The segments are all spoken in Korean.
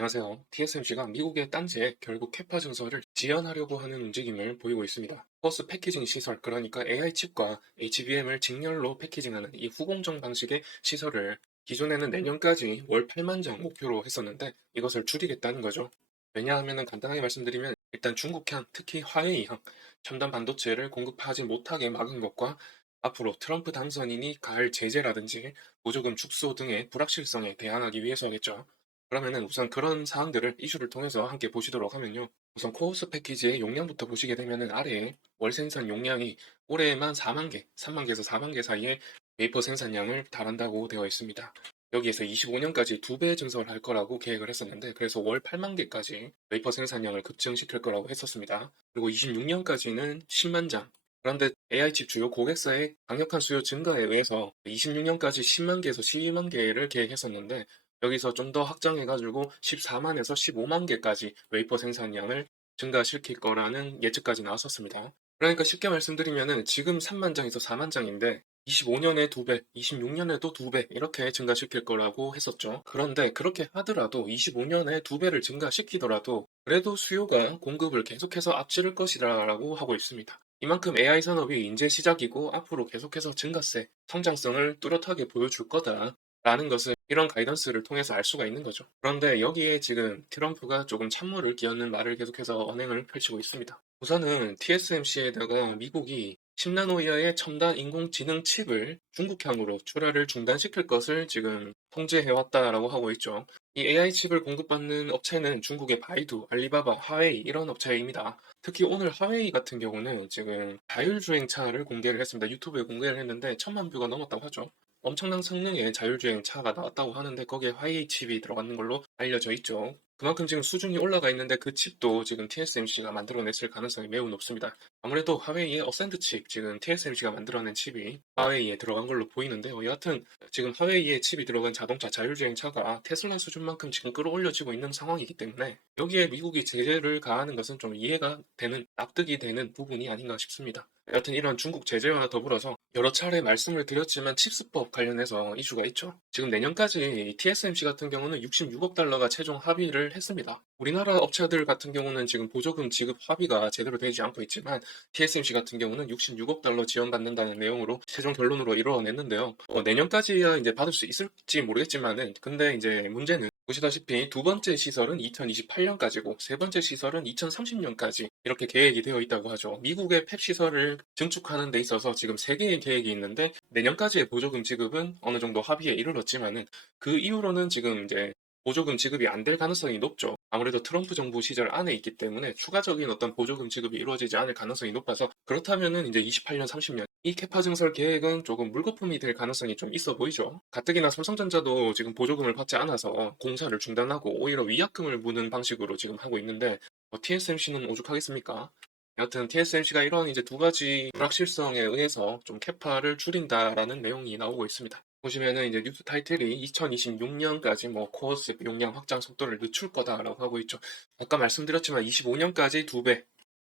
안녕하세요. TSMC가 미국의 딴지에 결국 캐파 증설을 지연하려고 하는 움직임을 보이고 있습니다. 포스 패키징 시설, 그러니까 AI 칩과 HBM을 직렬로 패키징하는 이 후공정 방식의 시설을 기존에는 내년까지 월 8만 장 목표로 했었는데 이것을 줄이겠다는 거죠. 왜냐하면 간단하게 말씀드리면 일단 중국향, 특히 화웨이향 첨단 반도체를 공급하지 못하게 막은 것과 앞으로 트럼프 당선인이 가할 제재라든지 보조금 축소 등의 불확실성에 대항하기 위해서겠죠. 그러면은 우선 그런 사항들을 이슈를 통해서 함께 보시도록 하면요. 우선 코어스 패키지의 용량부터 보시게 되면은 아래에 월 생산 용량이 올해에만 4만 개, 3만 개에서 4만 개 사이에 웨이퍼 생산량을 달한다고 되어 있습니다. 여기에서 25년까지 2배 증설할 거라고 계획을 했었는데, 그래서 월 8만 개까지 웨이퍼 생산량을 급증시킬 거라고 했었습니다. 그리고 26년까지는 10만 장. 그런데 AI칩 주요 고객사의 강력한 수요 증가에 의해서 26년까지 10만 개에서 12만 개를 계획했었는데, 여기서 좀 더 확장해가지고 14만에서 15만 개까지 웨이퍼 생산량을 증가시킬 거라는 예측까지 나왔었습니다. 그러니까 쉽게 말씀드리면은 지금 3만 장에서 4만 장인데 25년에 2배, 26년에도 2배 이렇게 증가시킬 거라고 했었죠. 그런데 그렇게 하더라도 25년에 2배를 증가시키더라도 그래도 수요가 공급을 계속해서 앞지를 것이라고 하고 있습니다. 이만큼 AI 산업이 이제 시작이고 앞으로 계속해서 증가세, 성장성을 뚜렷하게 보여줄 거다. 라는 것을 이런 가이던스를 통해서 알 수가 있는 거죠. 그런데 여기에 지금 트럼프가 조금 찬물을 끼얹는 말을 계속해서 언행을 펼치고 있습니다. 우선은 TSMC에다가 미국이 10나노 이하의 첨단 인공지능 칩을 중국향으로 출하를 중단시킬 것을 지금 통제해왔다라고 하고 있죠. 이 AI 칩을 공급받는 업체는 중국의 바이두, 알리바바, 화웨이 이런 업체입니다. 특히 오늘 화웨이 같은 경우는 지금 자율주행차를 공개를 했습니다. 유튜브에 공개를 했는데 1,000만 뷰가 넘었다고 하죠. 엄청난 성능의 자율주행 차가 나왔다고 하는데 거기에 화웨이 칩이 들어가는 걸로 알려져 있죠. 그만큼 지금 수준이 올라가 있는데 그 칩도 지금 TSMC가 만들어냈을 가능성이 매우 높습니다. 아무래도 화웨이의 어센드 칩, 지금 TSMC가 만들어낸 칩이 화웨이에 들어간 걸로 보이는데요. 여하튼 지금 화웨이에 칩이 들어간 자동차 자율주행 차가 테슬라 수준만큼 지금 끌어올려지고 있는 상황이기 때문에 여기에 미국이 제재를 가하는 것은 좀 이해가 되는, 납득이 되는 부분이 아닌가 싶습니다. 여하튼 이런 중국 제재와 더불어서 여러 차례 말씀을 드렸지만 칩스법 관련해서 이슈가 있죠. 지금 내년까지 TSMC 같은 경우는 66억 달러가 최종 합의를 했습니다. 우리나라 업체들 같은 경우는 지금 보조금 지급 합의가 제대로 되지 않고 있지만 TSMC 같은 경우는 66억 달러 지원받는다는 내용으로 최종 결론으로 이뤄냈는데요. 내년까지야 이제 받을 수 있을지 모르겠지만은 근데 이제 문제는 보시다시피 두 번째 시설은 2028년까지고 세 번째 시설은 2030년까지 이렇게 계획이 되어 있다고 하죠. 미국의 팹 시설을 증축하는 데 있어서 지금 세 개의 계획이 있는데 내년까지의 보조금 지급은 어느 정도 합의에 이르렀지만은 그 이후로는 지금 이제 보조금 지급이 안 될 가능성이 높죠. 아무래도 트럼프 정부 시절 안에 있기 때문에 추가적인 어떤 보조금 지급이 이루어지지 않을 가능성이 높아서 그렇다면은 이제 28년, 30년 이 캐파 증설 계획은 조금 물거품이 될 가능성이 좀 있어 보이죠. 가뜩이나 삼성전자도 지금 보조금을 받지 않아서 공사를 중단하고 오히려 위약금을 무는 방식으로 지금 하고 있는데 TSMC는 오죽하겠습니까? 여하튼 TSMC가 이런 이제 두 가지 불확실성에 의해서 좀 캐파를 줄인다라는 내용이 나오고 있습니다. 보시면은 이제 뉴스 타이틀이 2026년까지 뭐 코어스 용량 확장 속도를 늦출 거다라고 하고 있죠. 아까 말씀드렸지만 25년까지 2배,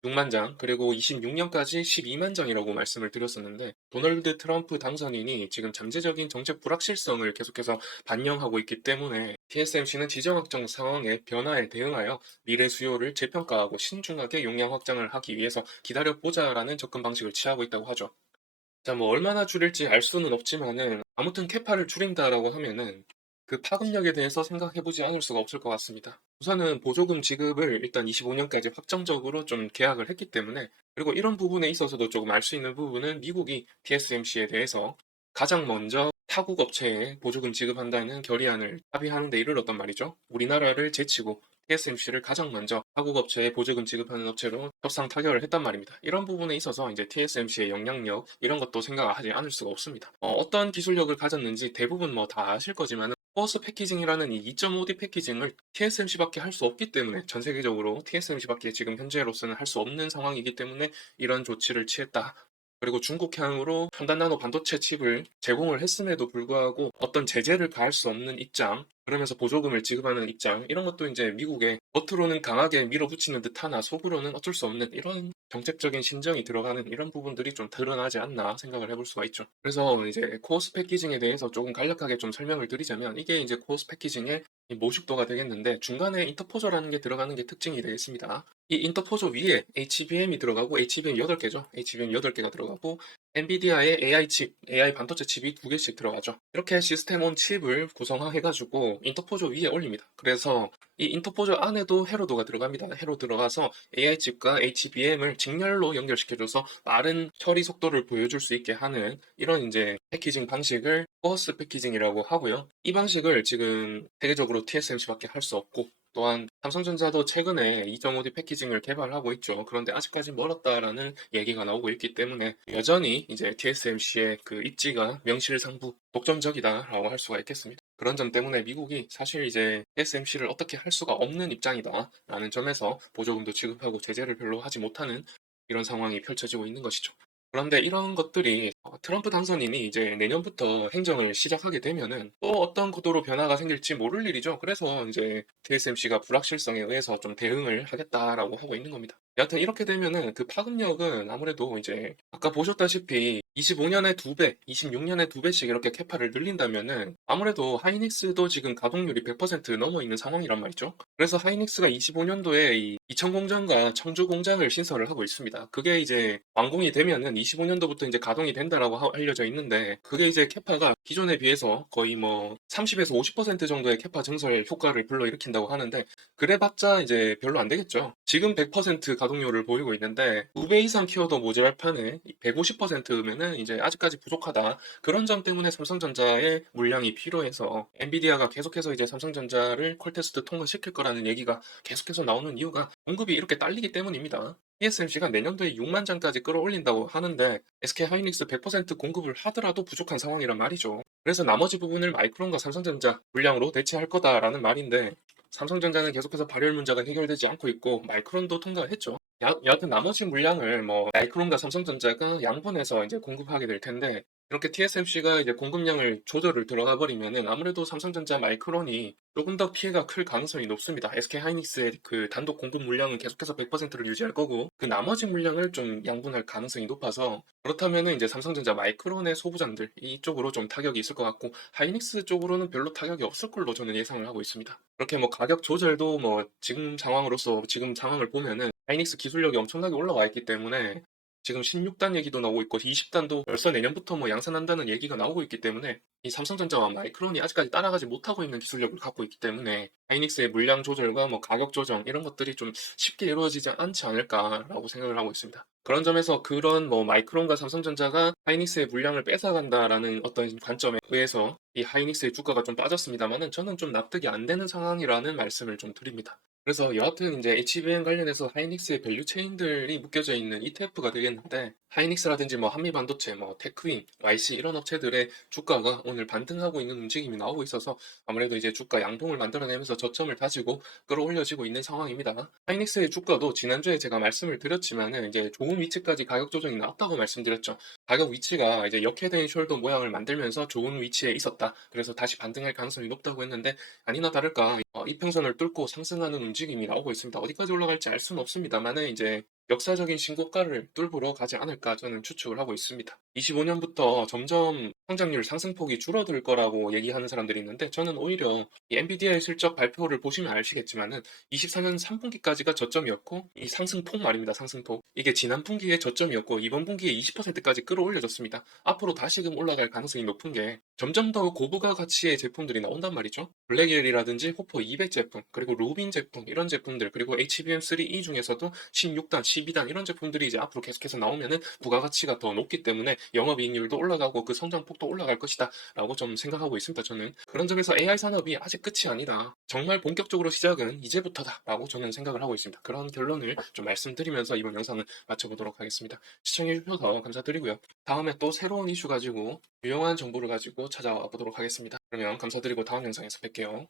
6만 장, 그리고 26년까지 12만 장이라고 말씀을 드렸었는데 도널드 트럼프 당선인이 지금 잠재적인 정책 불확실성을 계속해서 반영하고 있기 때문에 TSMC는 지정학적 상황의 변화에 대응하여 미래 수요를 재평가하고 신중하게 용량 확장을 하기 위해서 기다려보자라는 접근 방식을 취하고 있다고 하죠. 자, 뭐 얼마나 줄일지 알 수는 없지만은 아무튼 캐파를 줄인다라고 하면은 그 파급력에 대해서 생각해 보지 않을 수가 없을 것 같습니다. 우선은 보조금 지급을 일단 25년까지 확정적으로 좀 계약을 했기 때문에 그리고 이런 부분에 있어서도 조금 알 수 있는 부분은 미국이 TSMC에 대해서 가장 먼저 타국 업체에 보조금 지급한다는 결의안을 합의하는 데 이르렀단 말이죠. 우리나라를 제치고 TSMC를 가장 먼저 타국 업체에 보조금 지급하는 업체로 협상 타결을 했단 말입니다. 이런 부분에 있어서 이제 TSMC의 영향력 이런 것도 생각하지 않을 수가 없습니다. 어떤 기술력을 가졌는지 대부분 뭐 다 아실 거지만 포스 패키징이라는 이 2.5D 패키징을 TSMC밖에 할 수 없기 때문에 전 세계적으로 TSMC밖에 지금 현재로서는 할 수 없는 상황이기 때문에 이런 조치를 취했다. 그리고 중국향으로 첨단 나노 반도체 칩을 제공을 했음에도 불구하고 어떤 제재를 가할 수 없는 입장, 그러면서 보조금을 지급하는 입장, 이런 것도 이제 미국에 겉으로는 강하게 밀어붙이는 듯하나 속으로는 어쩔 수 없는 이런 정책적인 신정이 들어가는 이런 부분들이 좀 드러나지 않나 생각을 해볼 수가 있죠. 그래서 이제 코어스 패키징에 대해서 조금 간략하게 좀 설명을 드리자면, 이게 이제 코어스 패키징의 이 모식도가 되겠는데, 중간에 인터포저라는 게 들어가는 게 특징이 되겠습니다. 이 인터포저 위에 HBM이 들어가고, HBM 8개죠. HBM 8개가 들어가고, 엔비디아의 AI 칩, AI 반도체 칩이 2개씩 들어가죠. 이렇게 시스템 온 칩을 구성화해가지고 인터포저 위에 올립니다. 그래서 이 인터포저 안에도 헤로도가 들어갑니다. 헤로 들어가서 AI 칩과 HBM을 직렬로 연결시켜줘서 빠른 처리 속도를 보여줄 수 있게 하는 이런 이제 패키징 방식을 코어스 패키징이라고 하고요. 이 방식을 지금 세계적으로 TSMC밖에 할 수 없고, 또한 삼성전자도 최근에 2.5D 패키징을 개발하고 있죠. 그런데 아직까지 멀었다라는 얘기가 나오고 있기 때문에 여전히 이제 TSMC의 그 입지가 명실상부 독점적이다라고 할 수가 있겠습니다. 그런 점 때문에 미국이 사실 이제 TSMC를 어떻게 할 수가 없는 입장이다라는 점에서 보조금도 지급하고 제재를 별로 하지 못하는 이런 상황이 펼쳐지고 있는 것이죠. 그런데 이런 것들이 트럼프 당선인이 이제 내년부터 행정을 시작하게 되면은 또 어떤 구도로 변화가 생길지 모를 일이죠. 그래서 이제 TSMC가 불확실성에 의해서 좀 대응을 하겠다라고 하고 있는 겁니다. 여하튼 이렇게 되면은 그 파급력은 아무래도 이제 아까 보셨다시피 25년에 2배, 26년에 2배씩 이렇게 캐파를 늘린다면은 아무래도 하이닉스도 지금 가동률이 100% 넘어 있는 상황이란 말이죠. 그래서 하이닉스가 25년도에 이 이천 공장과 청주 공장을 신설을 하고 있습니다. 그게 이제 완공이 되면은 25년도부터 이제 가동이 된다라고 알려져 있는데, 그게 이제 캐파가 기존에 비해서 거의 뭐 30에서 50% 정도의 캐파 증설 효과를 불러일으킨다고 하는데, 그래봤자 이제 별로 안 되겠죠. 지금 100% 가동률을 보이고 있는데 2배 이상 키워도 모자랄 판에 150%면은 이제 아직까지 부족하다. 그런 점 때문에 삼성전자의 물량이 필요해서 엔비디아가 계속해서 이제 삼성전자를 콜테스트 통과시킬 거라는 얘기가 계속해서 나오는 이유가 공급이 이렇게 딸리기 때문입니다. TSMC가 내년도에 6만 장까지 끌어올린다고 하는데 SK 하이닉스 100% 공급을 하더라도 부족한 상황이란 말이죠. 그래서 나머지 부분을 마이크론과 삼성전자 물량으로 대체할 거다라는 말인데, 삼성전자는 계속해서 발열 문제가 해결되지 않고 있고 마이크론도 통과했죠. 여하튼 나머지 물량을 뭐 마이크론과 삼성전자가 양분해서 이제 공급하게 될 텐데, 이렇게 TSMC가 이제 공급량을 조절을 들어가 버리면은 아무래도 삼성전자 마이크론이 조금 더 피해가 클 가능성이 높습니다. SK 하이닉스의 그 단독 공급 물량은 계속해서 100%를 유지할 거고, 그 나머지 물량을 좀 양분할 가능성이 높아서, 그렇다면은 이제 삼성전자 마이크론의 소부장들 이쪽으로 좀 타격이 있을 것 같고, 하이닉스 쪽으로는 별로 타격이 없을 걸로 저는 예상을 하고 있습니다. 그렇게 뭐 가격 조절도 뭐 지금 상황으로서 지금 상황을 보면은 하이닉스 기술력이 엄청나게 올라와 있기 때문에 지금 16단 얘기도 나오고 있고 20단도 벌써 내년부터 뭐 양산한다는 얘기가 나오고 있기 때문에, 이 삼성전자와 마이크론이 아직까지 따라가지 못하고 있는 기술력을 갖고 있기 때문에 하이닉스의 물량 조절과 뭐 가격 조정 이런 것들이 좀 쉽게 이루어지지 않지 않을까라고 생각을 하고 있습니다. 그런 점에서 그런 뭐 마이크론과 삼성전자가 하이닉스의 물량을 뺏어간다라는 어떤 관점에 의해서 이 하이닉스의 주가가 좀 빠졌습니다만은, 저는 좀 납득이 안 되는 상황이라는 말씀을 좀 드립니다. 그래서 여하튼 이제 HBM 관련해서 하이닉스의 밸류 체인들이 묶여져 있는 ETF가 되겠는데, 하이닉스라든지 뭐 한미반도체, 뭐 테크윈, YC 이런 업체들의 주가가 오늘 반등하고 있는 움직임이 나오고 있어서 아무래도 이제 주가 양봉을 만들어내면서 저점을 다지고 끌어올려지고 있는 상황입니다. 하이닉스의 주가도 지난주에 제가 말씀을 드렸지만은 이제 좋은 위치까지 가격 조정이 나왔다고 말씀드렸죠. 가격 위치가 이제 역회된 숄더 모양을 만들면서 좋은 위치에 있었다. 그래서 다시 반등할 가능성이 높다고 했는데, 아니나 다를까 이평선을 뚫고 상승하는 움직임이 나오고 있습니다. 어디까지 올라갈지 알 수는 없습니다만은 이제 역사적인 신고가를 뚫으러 가지 않을까 저는 추측을 하고 있습니다. 25년부터 점점 성장률 상승폭이 줄어들 거라고 얘기하는 사람들이 있는데, 저는 오히려 이 엔비디아의 실적 발표를 보시면 아시겠지만은 24년 3분기까지가 저점이었고, 이 상승폭 말입니다. 상승폭. 이게 지난 분기의 저점이었고 이번 분기에 20%까지 끌어올려졌습니다. 앞으로 다시금 올라갈 가능성이 높은 게 점점 더 고부가 가치의 제품들이 나온단 말이죠. 블랙엘이라든지 호퍼 200 제품, 그리고 루빈 제품 이런 제품들, 그리고 HBM3E 중에서도 16단, 12단 이런 제품들이 이제 앞으로 계속해서 나오면은 부가가치가 더 높기 때문에 영업이익률도 올라가고 그 성장폭도 올라갈 것이다 라고 좀 생각하고 있습니다. 저는 그런 점에서 AI 산업이 아직 끝이 아니다, 정말 본격적으로 시작은 이제부터다 라고 저는 생각을 하고 있습니다. 그런 결론을 좀 말씀드리면서 이번 영상을 마쳐보도록 하겠습니다. 시청해주셔서 감사드리고요. 다음에 또 새로운 이슈 가지고 유용한 정보를 가지고 찾아와 보도록 하겠습니다. 그러면 감사드리고 다음 영상에서 뵐게요.